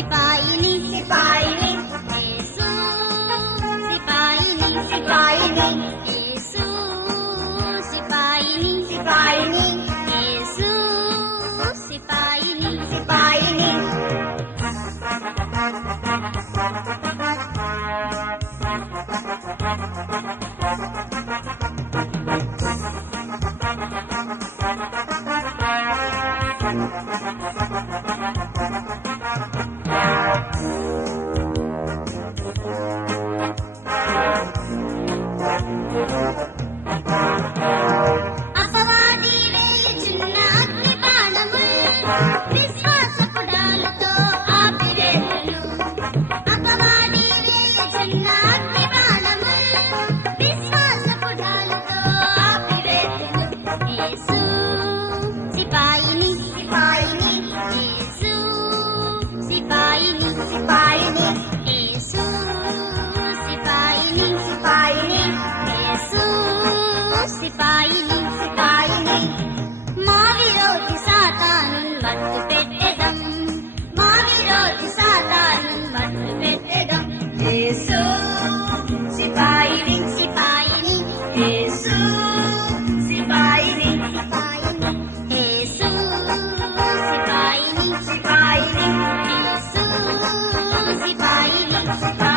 सिपाहिनी सिपाहिनी येसू सिपाहिनी सिपाहिनी येसू सिपाहिनी सिपाहिनी येसू सिपाहिनी सिपाहिनी అపవాది వేయుచున్న అగ్ని బాణములు విశ్వాసపుడాలతో ఆపివేయును. అపవాది వేయుచున్న అగ్ని బాణములు విశ్వాసపుడాలతో ఆపివేయును. యేసు సిపాయిని సిపాహిని యేసు సిపాయిని సిపాహిని యేసు సిపాయిని సిపాహిని యేసు సిపాయిని సిపాహిని మా విరోధి సాతాను మట్టు పెట్టెదం. మా విరోధి సాతాను మట్టు పెట్టెదం. యేసు సిపాహిని సిపాయిని యేసు సిపాహిని సిపాయిని యేసు సిపాయిని సిపాహిని యేసు సిపాయిని సిపాహిని